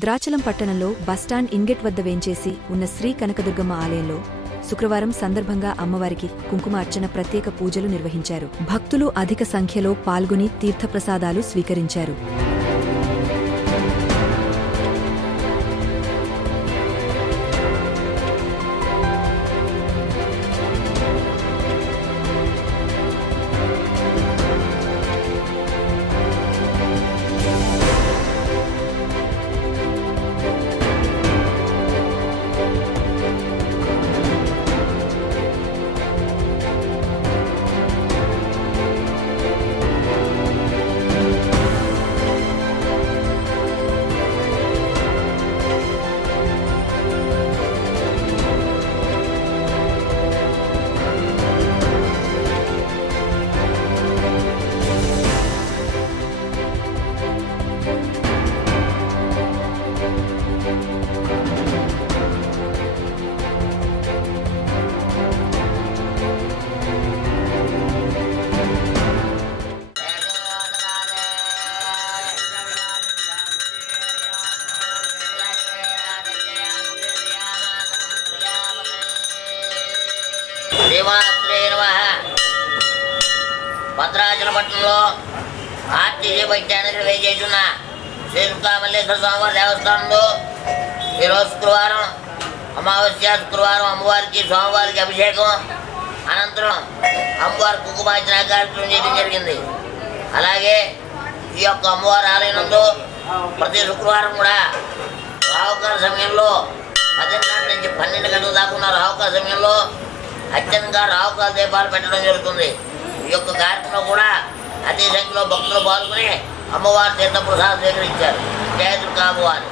ద్రాచలం పట్టణంలో బస్టాండ్ ఇన్గెట్ వద్ద వేంచేసి ఉన్న శ్రీ కనకదుర్గమ్మ ఆలయంలో శుక్రవారం సందర్భంగా అమ్మవారికి కుంకుమ అర్చన ప్రత్యేక పూజలు నిర్వహించారు. భక్తులు అధిక సంఖ్యలో పాల్గొని తీర్థప్రసాదాలు స్వీకరించారు. భద్రాచలం పట్టణంలో ఆర్టీసీ బస్ స్టాండ్ వేచేస్తున్న శ్రీ దుర్గామల్లేశ్వర స్వామివారి దేవస్థానంలో ఈరోజు శుక్రవారం అమావాస్య శుక్రవారం అమ్మవారికి స్వామివారికి అభిషేకం అనంతరం అమ్మవారి కుంకుమార్చన కార్యక్రమం చేయడం జరిగింది. అలాగే ఈ యొక్క అమ్మవారి ఆలయంలో ప్రతి శుక్రవారం కూడా రావుకాల సమయంలో 10 గంటల నుంచి 12 గంటల దాకా ఉన్న రావుకాల సమయంలో అత్యంతంగా రావుకాల దీపాలు పెట్టడం జరుగుతుంది. ఈ యొక్క కార్యక్రమం కూడా అతి సంఖ్యలో భక్తులు పాల్గొని అమ్మవారి తీర్థ ప్రసాదం స్వీకరించారు. జయ దుర్గా అమ్మవారి.